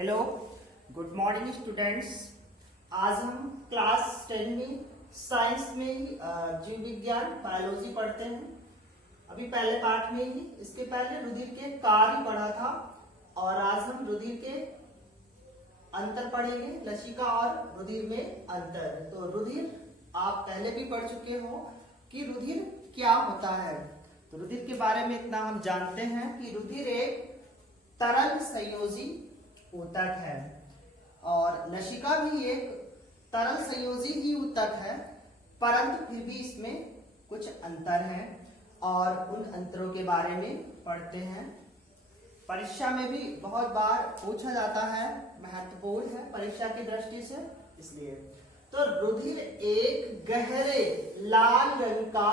Hello, good morning students. आज हम class 10 में साइंस में जीव विज्ञान बायोलॉजी पढ़ते हैं। अभी पहले पाठ में ही इसके पहले रुधिर के कार्य पढ़ा था और आज हम रुधिर के अंतर पढ़ेंगे, लसिका और रुधिर में अंतर। तो रुधिर आप पहले भी पढ़ चुके हो कि रुधिर क्या होता है। तो रुधिर के बारे में इतना हम जानते हैं कि रुधिर एक तरल संयोजी ऊतक है और लसिका भी एक तरल संयोजी ही ऊतक है, परंतु फिर भी इसमें कुछ अंतर है और उन अंतरों के बारे में पढ़ते हैं। परीक्षा में भी बहुत बार पूछा जाता है, महत्वपूर्ण है परीक्षा की दृष्टि से, इसलिए। तो रुधिर एक गहरे लाल रंग का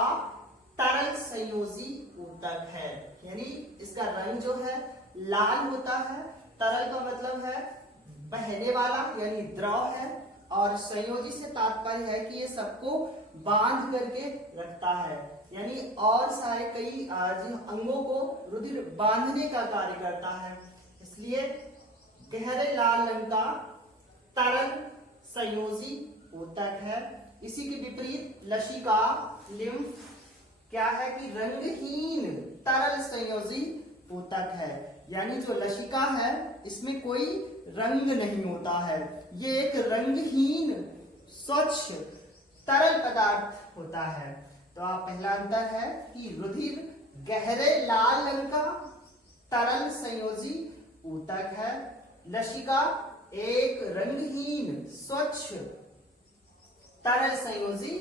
तरल संयोजी ऊतक है, यानी इसका रंग जो है लाल होता है। तरल का मतलब है बहने वाला यानी द्रव है, और संयोजी से तात्पर्य है कि ये सबको बांध करके रखता है, यानी और सारे कई अंगों को रुधिर बांधने का कार्य करता है, इसलिए गहरे लाल रंग का तरल संयोजी ऊतक है। इसी के विपरीत लसिका लिम्फ क्या है कि रंगहीन तरल संयोजी ऊतक है, यानी जो लसिका है इसमें कोई रंग नहीं होता है, ये एक रंगहीन स्वच्छ तरल पदार्थ होता है। तो आप पहला अंतर है कि रुधिर गहरे लाल रंग का तरल संयोजी ऊतक है, लसिका एक रंगहीन स्वच्छ तरल संयोजी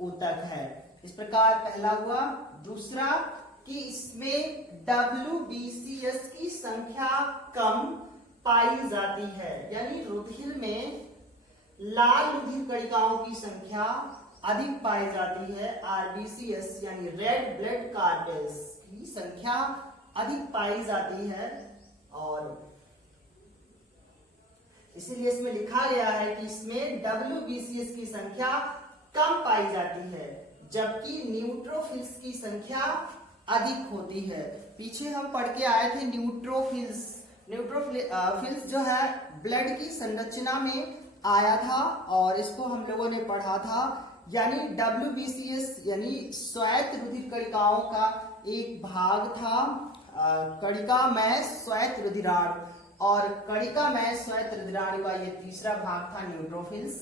ऊतक है। इस प्रकार पहला हुआ। दूसरा कि इसमें WBCS की संख्या कम पाई जाती है, यानी रुधिर में लाल रुधिर कणिकाओं की संख्या अधिक पाई जाती है। RBCS यानी रेड ब्लड कार्पेल्स की संख्या अधिक पाई जाती है, और इसीलिए इसमें लिखा गया है कि इसमें WBCS की संख्या कम पाई जाती है, जबकि न्यूट्रोफिल्स की संख्या अधिक होती है। पीछे हम पढ़ के आए थे न्यूट्रोफिल्स जो है ब्लड की संरचना में आया था, और इसको हम लोगों ने पढ़ा था। यानी WBCS यानी श्वेत रुधिर कणिकाओं का एक भाग था, कणिकामय श्वेत रुधिराणु, और कणिकामय श्वेत रुधिराणु का ये तीसरा भाग था न्यूट्रोफिल्स,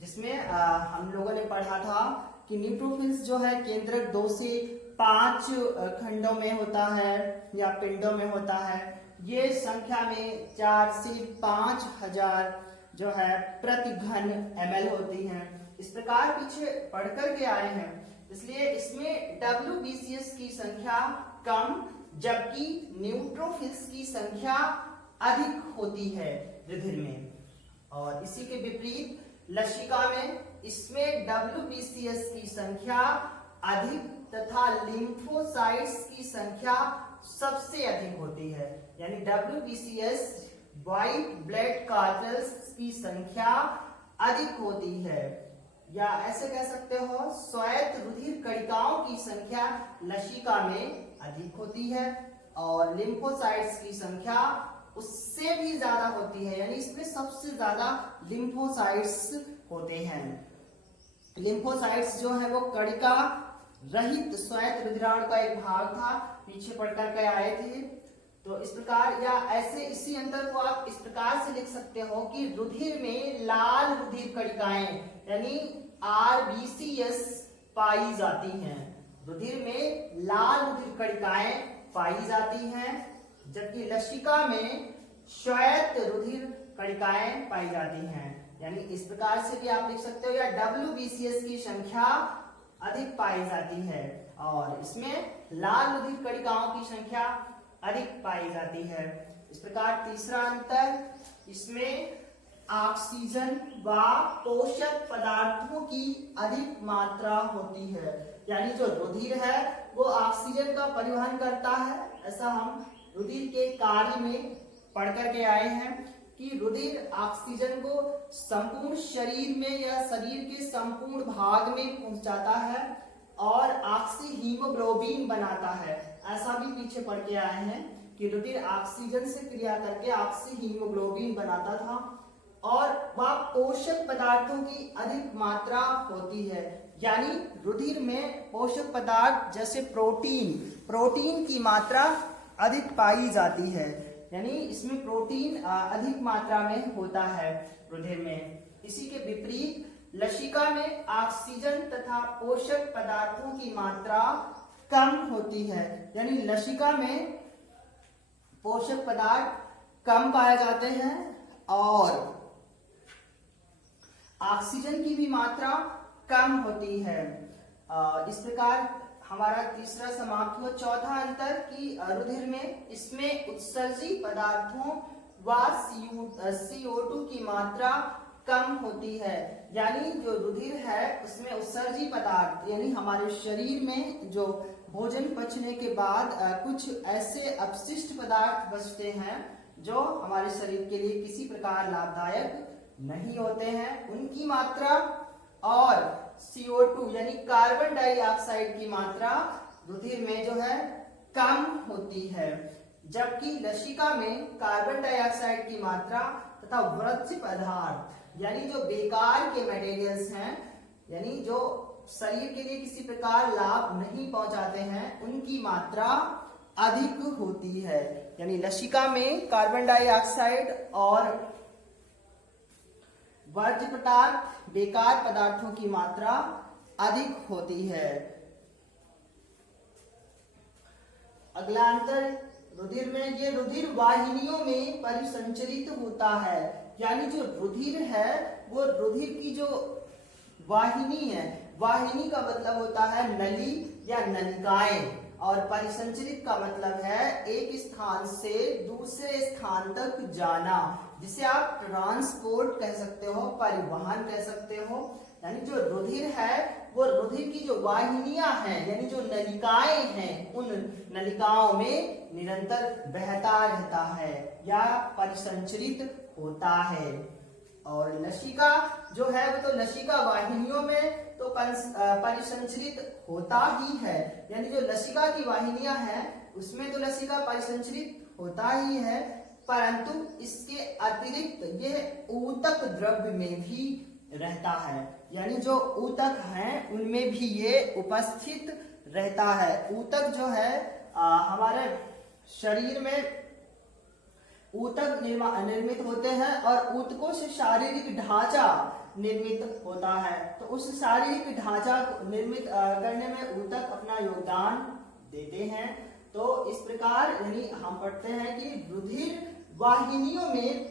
जिसमें हम लोगों ने पढ़ा था कि न्यूट्रोफिल्स जो है केंद्रक 2 से 5 खंडों में होता है या पिंडों में होता है। ये संख्या में 4 से 5 हजार जो है प्रति घन ml होती हैं। इस प्रकार पीछे पढ़ कर के आए हैं, इसलिए इसमें WBCS की संख्या कम, जबकि न्यूट्रोफिल्स की संख्या अधिक होती है रुधिर में। और इसी के विपरीत लसिका में इसमें WBCS की संख्या अधिक तथा लिम्फोसाइट्स की संख्या सबसे अधिक होती है, यानी WBCS व्हाइट ब्लड कार्पेल्स की संख्या अधिक होती है, या ऐसे कह सकते हो श्वेत रुधिर कणिकाओं की संख्या लसिका में अधिक होती है, और लिम्फोसाइट्स की संख्या उससे भी ज्यादा होती है, यानी इसमें सबसे ज्यादा लिम्फोसाइट्स होते हैं। लिम्फोसाइट्स जो है वो कणिका रहित श्वेत रुधिराणु का एक भाग था, पीछे पढ़ कर आए थे। तो इस प्रकार, या ऐसे इसी अंतर को आप इस प्रकार से लिख सकते हो कि रुधिर में लाल रुधिर कणिकाएं यानी RBCS पाई जाती हैं। रुधिर में लाल रुधिर कणिकाएं पाई जाती हैं, जबकि लसिका में श्वेत रुधिर कणिकाएं पाई जाती हैं। यानी इस प्रकार से भी आप लिख सकते हो, या WBCS की संख्या अधिक पाई जाती है और इसमें लाल रुधिर कणिकाओं की संख्या अधिक पाई जाती है। इस प्रकार तीसरा अंतर, इसमें ऑक्सीजन व पोषक पदार्थों की अधिक मात्रा होती है, यानी जो रुधिर है वो ऑक्सीजन का परिवहन करता है। ऐसा हम रुधिर के कार्य में पढ़ करके आए हैं कि रुधिर ऑक्सीजन को संपूर्ण शरीर में या शरीर के संपूर्ण भाग में पहुंचाता है और ऑक्सी हीमोग्लोबिन बनाता है। ऐसा भी पीछे पढ़ के आए हैं कि रुधिर ऑक्सीजन से क्रिया करके ऑक्सी हीमोग्लोबिन बनाता था और वह पोषक पदार्थों की अधिक मात्रा होती है, यानी रुधिर में पोषक पदार्थ जैसे प्रोटीन की मात्रा अधिक पाई जाती है, यानी इसमें प्रोटीन अधिक मात्रा में होता है रुधिर में। इसी के विपरीत लसिका में ऑक्सीजन तथा पोषक पदार्थों की मात्रा कम होती है, यानी लसिका में पोषक पदार्थ कम पाए जाते हैं और ऑक्सीजन की भी मात्रा कम होती है। इस प्रकार हमारा तीसरा समाप्त हुआ। चौथा अंतर कि रुधिर में इसमें उत्सर्जित पदार्थों व CO2 की मात्रा कम होती है, यानी जो रुधिर है उसमें उत्सर्जित पदार्थ यानी हमारे शरीर में जो भोजन पचने के बाद कुछ ऐसे अपशिष्ट पदार्थ बचते हैं जो हमारे शरीर के लिए किसी प्रकार लाभदायक नहीं होते हैं, उनकी मात्रा और CO2 यानी कार्बन डाइऑक्साइड की मात्रा रुधिर में जो है कम होती है, जबकि लसिका में कार्बन डाइऑक्साइड की मात्रा तथा वर्ज्य पदार्थ यानी जो बेकार के मटेरियल्स हैं, यानी जो शरीर के लिए किसी प्रकार लाभ नहीं पहुंचाते हैं, उनकी मात्रा अधिक होती है। यानी लसिका में कार्बन डाइऑक्साइड और वर्ज्य पदार्थ बेकार पदार्थों की मात्रा अधिक होती है। अगला अंतर रुधिर में, ये रुधिर वाहिनियों में परिसंचरित होता है, यानी जो रुधिर है वो रुधिर की जो वाहिनी है, वाहिनी का मतलब होता है नली या नलिकाएं और परिसंचरित का मतलब है एक स्थान से दूसरे स्थान तक जाना, जिसे आप ट्रांसपोर्ट कह सकते हो, परिवहन कह सकते हो। यानी जो रुधिर है वो रुधिर की जो वाहिनियां हैं यानी जो नलिकाएं हैं, उन नलिकाओं में निरंतर बहता रहता है या परिसंचरित होता है। और लसिका जो है वो तो लसिका वाहिनियों में तो परिसंचरित होता ही है, यानी जो लसिका की वाहिनियां हैं उसमें तो लसिका परिसंचरित होता ही है, परंतु इसके अतिरिक्त यह ऊतक द्रव्य में भी रहता है, यानी जो ऊतक हैं उनमें भी ये उपस्थित रहता है। ऊतक जो है हमारे शरीर में ऊतक निर्मित होते हैं और ऊतकों से शारीरिक ढांचा निर्मित होता है, तो उस शारीरिक ढांचा को निर्मित करने में ऊतक अपना योगदान देते हैं। तो इस प्रकार यानी हम पढ़ते हैं कि रुधिर वाहिनियों में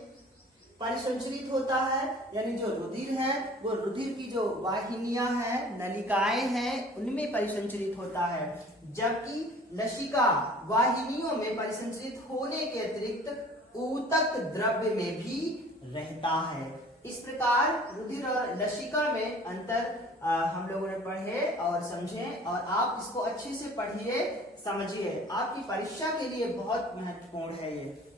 परिसंचरित होता है, यानी जो रुधिर है वो रुधिर की जो वाहिनियां हैं, नलिकाएं हैं, उनमें परिसंचरित होता है, जबकि लसिका वाहिनियों में परिसंचरित होने के अतिरिक्त ऊतक द्रव्य में भी रहता है। इस प्रकार रुधिर और लसिका में अंतर हम लोगों ने पढ़े और समझे, और आप इसको अच्छे से पढ़िए, समझिए, आपकी परीक्षा के लिए बहुत महत्वपूर्ण है ये।